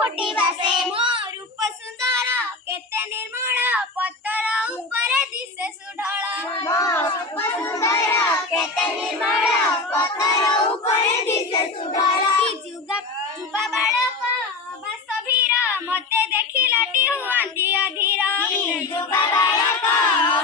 फुटी बसे मो रूप सुंदर केते निर्मल पत्तर ऊपर दिसे सुढळ मो रूप सुंदर केते निर्मल पत्तर ऊपर दिसे सुढळ जुबा बालक बासवीर मते देखिलाटी हुआंती अधीर जुबा बालक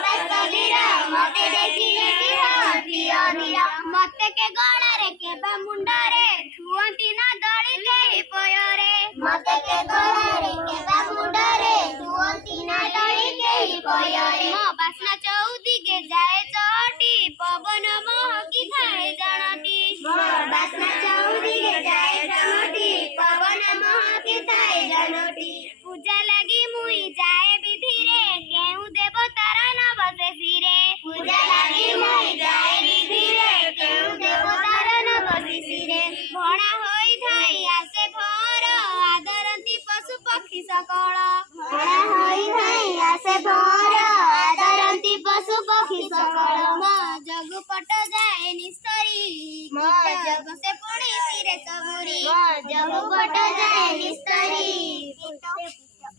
बासवीर मते देखिलाटी हुआंती अधीर मते के गळा रे के बा मुंडा रे छुअंती ना दळी के पयरे मते के गळा रे के बा मुंडा रे छुअंती ना दळी के पयरे मो बासना चौदी के जाए चोटी पवन महकी थाए जनटी मो बासना चौदी के जाए चोटी पवन महकी थाए जनटी पूजा लगी मुई जाए विधि रे केउ देवतार न बसे सिरे पूजा लगी मुई जाए विधि रे केउ देवतार न बसे सिरे भणा होई थाई आसे भोर आदरंती पशु पक्षी सकळ भणा होई थाई आसे भोर आदरंती पशु पक्षी सकळ म जगपट जाए निस्तरी म जग से पुणी सिरे सबुरी म जगपट जाए निस्तरी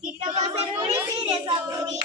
कीटक से पुणी सिरे सबुरी